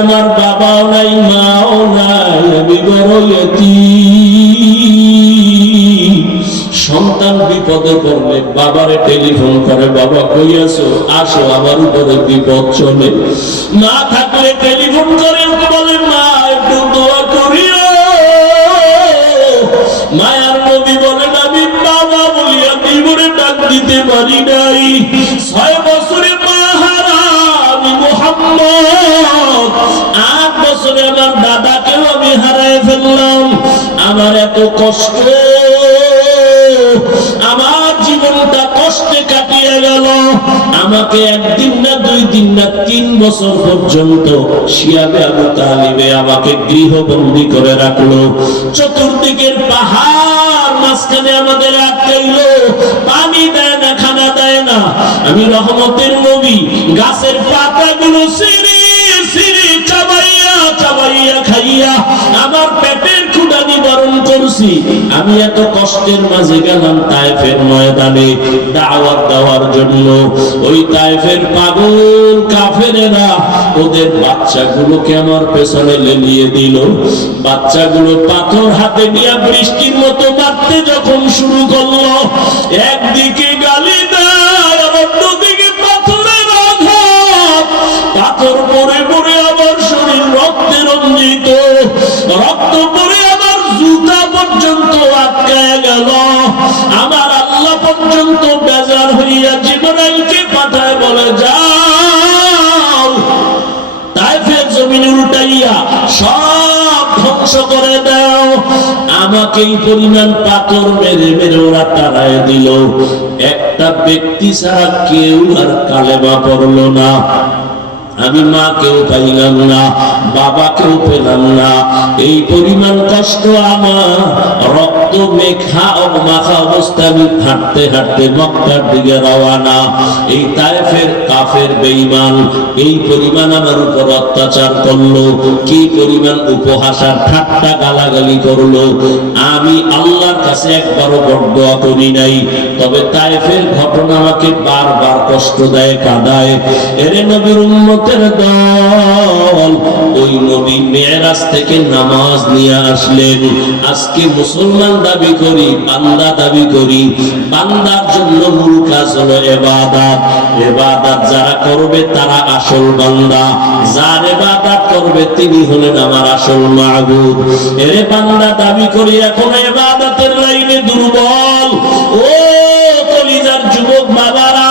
আমার বাবাও নাই, মাও নাই, আমি বড় সন্তান বিপদে পড়লে বাবারে টেলিফোন করে, বাবা, কই আছো? আসো, আমার উপরে বিপদ চলে। মা থাকলে টেলিফোন করে, বলে, মা, একটু দোয়া করিও। মায়ার নবী বলেন, আমি বাবা বলিয়া জীবনে ডাক দিতে পারি নাই। ছয় বছরে মা হারা, আমি মোহাম্মদ বছরে আমার দাদাকেও আমি হারায় ফেললাম। আমার এত কষ্ট, আমার জীবনটা কষ্টে কাটিয়ে গেল। আমাকে একদিন না দুই দিন না তিন বছর পর্যন্ত শিয়াবে আবু তালিবে আমাকে গৃহবন্দী করে রাখল। চতুর্দিকের পাহাড় মাঝখানে আমাদের আটকাইলো পানি দেয় না, খানা দেয় না। আমি রহমতের নবী, গাছের পাতাগুলো সিঁড়ি সিঁড়ি খাইয়া আমার পেটের ক্ষুধা নিবারণ করছি। আমি এত কষ্টের মাঝে গেলাম তাইফের ময়দানে, দাওয়াত দেওয়ার জন্য। ওই তাইফের পাগল কাফেরেরা ওদের বাচ্চাগুলোকে আমার পেছনে লেলিয়ে দিল। বাচ্চাগুলো পাথর হাতে নিয়ে বৃষ্টির মতো মারতে যখন শুরু করল, একদিকে গালি গেল আমার আল্লাহ পর্যন্ত বেজার হইয়া জীবনাইকে পাঠায় বলে, যাও। তাইফের জমিন উল্টাইয়া সব ধ্বংস করে দাও। আমাকে এই পরিমাণ পাথর মেরে মেরে ওরা তাড়ায় দিল। একটা ব্যক্তি ছাড়া কেউ আর কালেমা পড়ল না। আমি মাকেও পাইলাম না, বাবাকেও পেলাম না। এই পরিমাণ কষ্ট আমার, রক্ত, মেঘা মাখা অবস্থা আমি হাঁটতে হাঁটতে মক্কার দিকে রওয়ানা। এই তায়েফের কাফের বেঈমান, এই পরিমাণ আমার উপর অত্যাচার করল, কি পরিমাণ উপহাস আর ঠাট্টা গালাগালি করল। আমি আল্লাহর কাছে একবারও বড় করি নাই, তবে তায়েফের ঘটনা আমাকে বারবার কষ্ট দেয়, কাদায়। এরে নবীর দল। ওই নবী মেয়েরাজ থেকে নামাজ নিয়ে আসলেন। আজকে মুসলমান দাবি করি, বান্দা দাবি করি। বান্দার জন্য মূল কাজ হলো এবাদাত। এবাদাত যারা করবে তারা আসল বান্দা। যার এবাদাত করবে তিনি হলেন আমার আসল মাহবুব। এরে বান্দা দাবি করি, এখন এবাদাতের লাইনে দুর্বল। ও কলিজার যুবক বাবারা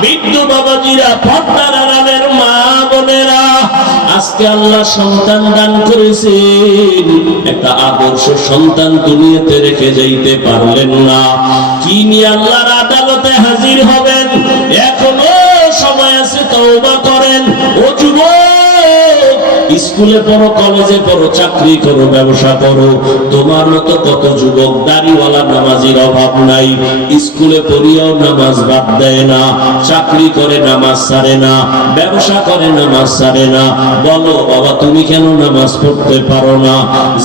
বৃদ্ধ বাবাজিরা পর্দার আরামের মা বোনেরা, আজকে আল্লাহ সন্তান দান করেছেন। একটা আদর্শ সন্তান দুনিয়াতে রেখে যাইতে পারলেন না। কি নিয়ে আল্লাহর আদালতে হাজির হবেন স্কুলে পড়ো, কলেজে পড়ো, চাকরি করো, ব্যবসা করো। তোমার মতো কত যুবক দাড়িওয়ালা নামাজির অভাব নাই। স্কুলে পড়িয়াও নামাজ বাদ দেয় না, চাকরি করে নামাজ ছাড়ে না, ব্যবসা করে নামাজ ছাড়ে না। বলো, বাবা, তুমি কেন নামাজ পড়তে পারো না?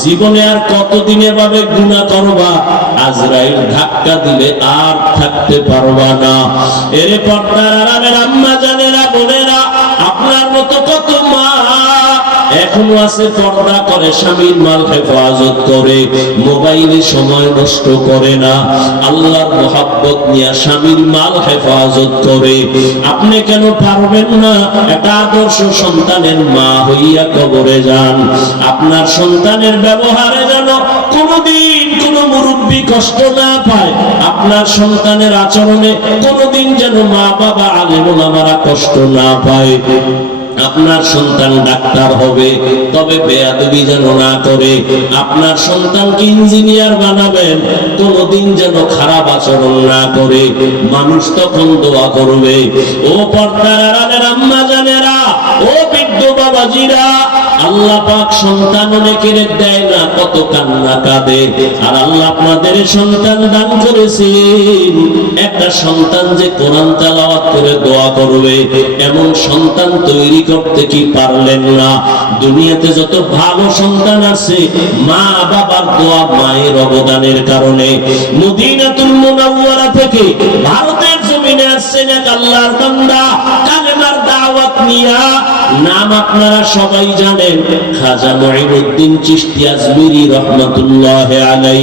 জীবনে আর কতদিন এভাবে গুণা করবা? আজরাইল ধাক্কা দিলে আর থাকতে পারবা না। এর পর্দার আরামের আম্মা জানেরা এখনও আছে পর্দা করে, স্বামীর মাল হেফাজত করে, মোবাইলে সময় নষ্ট করে না। আল্লাহর মোহাব্বত নিয়ে স্বামীর মাল হেফাজত করে। আপনি কেন পারবেন না? একটা আদর্শ সন্তানের মা হইয়া কবরে যান। আপনার সন্তানের ব্যবহারে যেন কোনোদিন কোনো মুরব্বী কষ্ট না পায়, আপনার সন্তানের আচরণে কোনোদিন যেন মা বাবা আলেমুল আমারা কষ্ট না পায়। আপনার সন্তান ডাক্তার হবে, তবে বেয়াদবি যেন না করে। আপনার সন্তানকে ইঞ্জিনিয়ার বানাবেন? কোনোদিন যেন খারাপ আচরণ না করে। মানুষ তখন দোয়া করবে, ও পর্দার আম্মা জানেরা, ও বিদ্য বাবাজিরা আল্লাহ পাক সন্তান অনেকের দেয় না, কত কান্না কাঁদে। আর আল্লাহ আপনাদের সন্তান দান করেছেন একটা সন্তান যে কোরআন তেলাওয়াত করে দোয়া করবে, এমন সন্তান তৈরি করতে কি পারলেন না? দুনিয়াতে যত ভালো সন্তান আছে, মা বাবার দোয়া মায়ের অবদানের কারণে। মদিনাতুল মুনাওয়ারা থেকে ভারতের জমিনে আসছেন এক আল্লাহর বান্দা, কালেমার দাওয়াত নিয়া নাম আপনারা সবাই জানেন। খাজা মঈনুদ্দিন চিশতি আজমিরি রহমাতুল্লাহ আলাই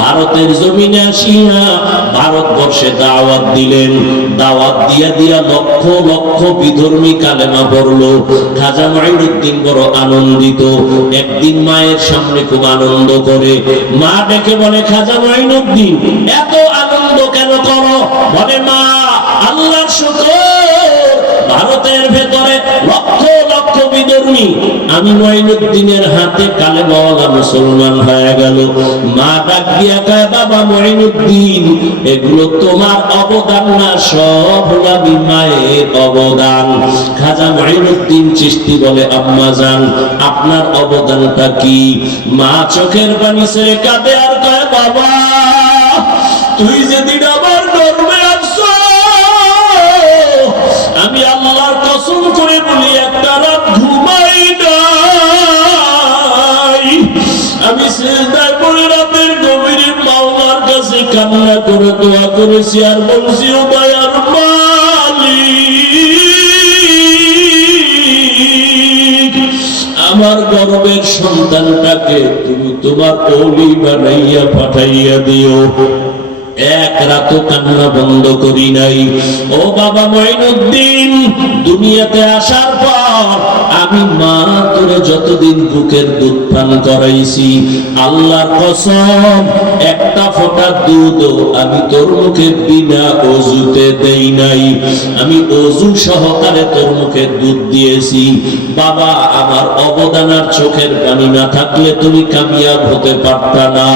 ভারতের জমিনে আসিয়া ভারতবর্ষে দাওয়াত দিলেন। দাওয়াত দিয়া দিয়া লক্ষ লক্ষ বিধর্মী কালেমা পড়ল। খাজা মঈনুদ্দিন বড় আনন্দিত। একদিন মায়ের সামনে খুব আনন্দ করে মা ডেকে বলে, খাজা মঈনুদ্দিন, এত আনন্দ কেন করো? বলে, মা, আল্লাহর শুকর, ভারতের ভেতরে আমি মঈনুদ্দিনের হাতে কালে মাওলা মুসলমান হয়ে গেল। মা ডাক দিয়া কয়, বাবা মঈনুদ্দিন, এগুলো তোমার অবদান না, সব হলাবি মায়ের অবদান। খাজা মঈনুদ্দিন চিশতি বলে, আম্মা জান, আপনার অবদানটা কি? মা চোখের পানি ছেড়ে কাঁদে আর কয়, বাবা, তুই যেদিন আমার কান্না করে দোয়া করেছি, আর বলছি, ও দয়ার মালিক, আমার গর্বের সন্তানটাকে তুমি তোমার অলি বানাইয়া পাঠাইয়া দিও। এক রাত কান্না বন্ধ করি নাই। ও বাবা মঈনুদ্দিন, দুনিয়াতে আসার পর আমি মা তোরে যতদিন বুকের দুধ পান করাইছি, আল্লাহর কসম, একটা ফোঁটা দুধ আমি তোর মুখে বিনা অজুতে দেই নাই। আমি অজু সহকারে তোর মুখে দুধ দিয়েছি। বাবা, আমার অবদান আর চোখের পানি না থাকলে তুমি কামিয়াব হতে পারতা না।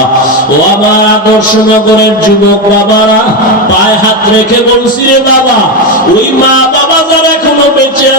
ও আমার আদর্শ নগরের যুবক বাবারা, পায়ে হাত রেখে বলছি রে বাবা, ওই মা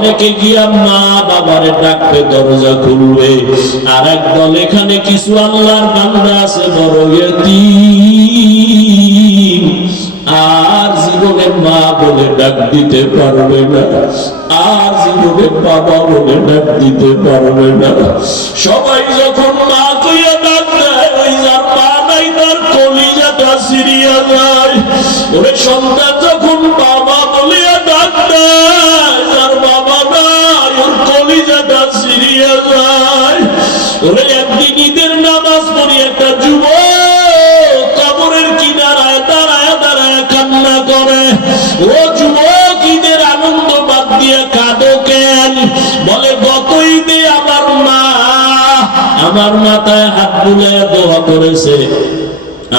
অনেকে গিয়া মা বাবারে ডাকবে দরজা খুলবে। আর একদল এখানে কিছু আল্লাহর বান্দা আছে, বড় ইয়তীম। আর জীবনে মা বলে ডাক দিতে পারবে না। আর জীবনে বাবা বলে ডাক দিতে পারবে না। সবাই যখন মা কইয়া ডাক দেয়, ওই যার মা নাই তার কলিজাটা সিরিয়া যায়। ওরে সন্তান আমার মাথায় হাত বুলায় দোয়া করেছে।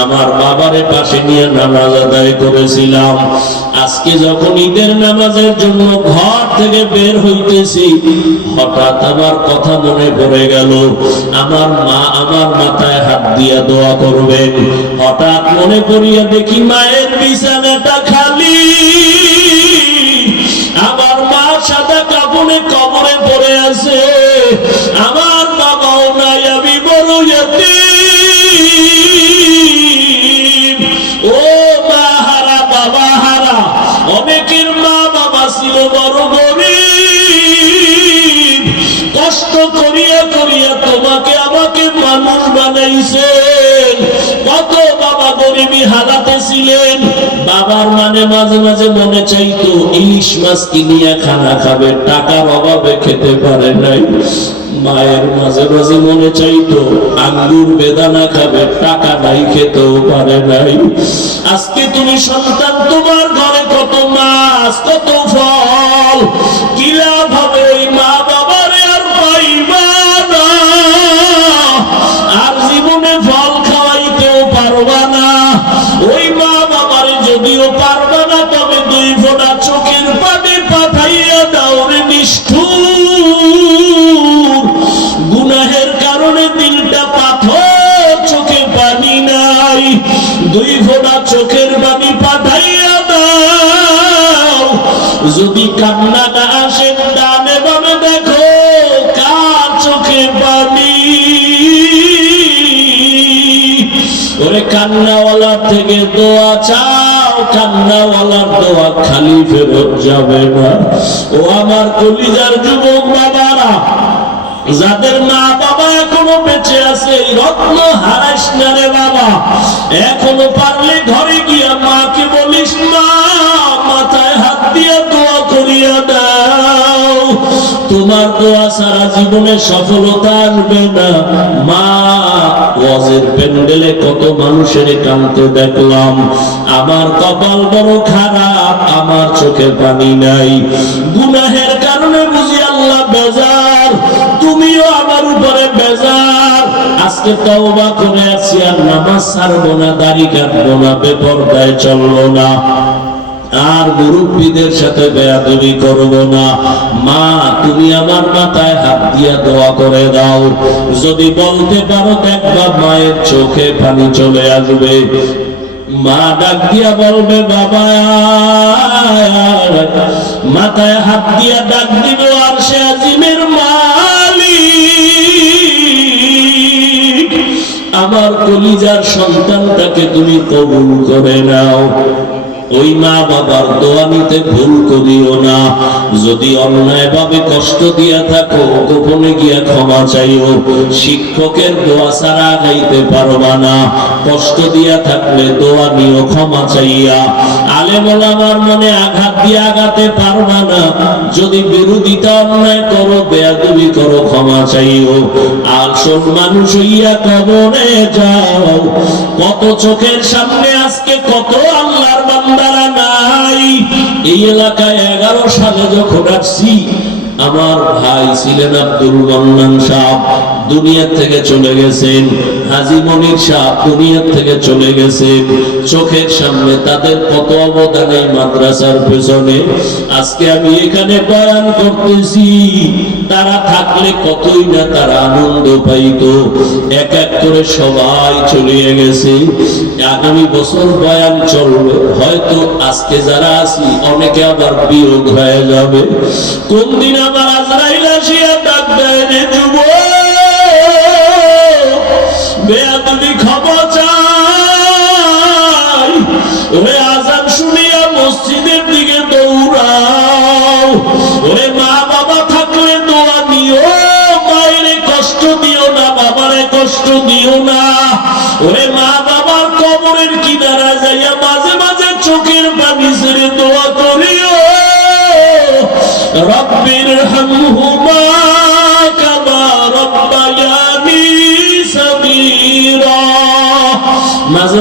আমার বাবারে পাশে নিয়ে নামাজ আদায় করেছিলাম। আজকে যখন ঈদের নামাজের জন্য ঘর থেকে বের হইতেছি, হঠাৎ আমার কথা মনে পড়ে গেল, আমার মা আমার মাথায় হাত দিয়া দোয়া করবেন। হঠাৎ মনে পড়িয়া দেখি মায়ের বিছানাটা খালি। বাবার মানে মাঝে মাঝে মনে চাইতো, ইলিশ মাছ কিনিয়া খানা খাবে, টাকার অভাবে খেতে পারে নাই। মায়ের মাঝে মাঝে মনে চাইতো, আঙ্গুর বেদানা খাবে, টাকা নাই খেতেও পারে নাই। আজকে তুমি সন্তান, তোমার ঘরে কত মাছ, কত ও আমার কলিজার যুবক বাবারা, যাদের মা বাবা এখনও বেঁচে আছে, রত্ন হারাস না রে বাবা। এখনও পারলে ঘরে গিয়া মাকে বলিস না তোমার দোয়া সারা জীবনে সফলতা আসবে না। মা, ওয়াজের প্যান্ডেলে কত মানুষের কানতে দেখলাম। আমার কপাল বড় খারাপ, আমার চোখে পানি নাই। গুনাহের কারণে বুঝি আল্লাহ বেজার, তুমিও আমার উপরে বেজার। আজকে তওবা করে আছি আর নামাজ ছাড়বো না, দাড়ি কাটবো না, বেপরদায় চলবো না। আর মুরব্বীদের সাথে বেয়াদবি করব না। মা, তুমি আমার মাথায় হাত দিয়া দোয়া করে দাও। যদি বলতে পারো দেখবা মায়ের চোখে পানি চলে আসবে। মা ডাক দিয়া বলবে, বাবা, মাথায় হাত দিয়া ডাক দিব আর সে আজিমের মালিক। আমার কলিজার সন্তানটাকে তুমি কবুল করে নাও। ওই মা বাবার দোয়া নিতে ভুল করিও না। যদি অন্যায় ভাবে কষ্ট দিয়া থাকো, গোপনে গিয়া ক্ষমা চাইও। শিক্ষকের দোয়া ছাড়া গাইতে পারবা না। কষ্ট দিয়া থাকলে দোয়া নিও, ক্ষমা চাইয়া। আলেম আমার মনে আঘাত দিয়ে আঘাতে পারবা না। যদি বিরোধিতা অন্যায় করো, বেয়াদবি করো, ক্ষমা চাইও। আসল মানুষ হইয়া কবরে যাও। কত চোখের সামনে আজকে কত নাই এই এলাকায় এগারো সালে যখন আসছি আমার ভাই ছিলেন আব্দুল মন্নান সাহ দুনিয়া থেকে চলে গেছেন। হাজি মনির সাহ দুনিয়া থেকে চলে গেছেন। চোখের সামনে তাদের কত অবদান এই মাদ্রাসার পেছনে? আজকে আমি এখানে বয়ান করতেছি, তারা থাকলে কতই না তারা আনন্দ পাইতো। এক এক করে সবাই চলিয়ে গেছে। আগামী বছর বয়ান চলবে। হয়তো আজকে যারা আছি, অনেকে আবার বিয়োগ হয়ে যাবে। কোন দিন আবার আজরাইল আসিয়া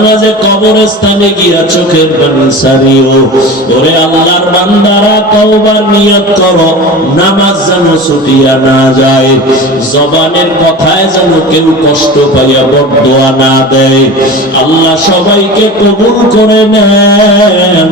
মাঝে কবরস্থানে গিয়া চোখের পানি সারিও ওরে আল্লাহর বান্দারা, তওবার নিয়ত করো, নামাজ যেন ছুটিয়া না যায়। জবানের কথায় যেন কেউ কষ্ট পাইয়া বদয়া না দেয়। আল্লাহ সবাইকে কবুল করে নেন।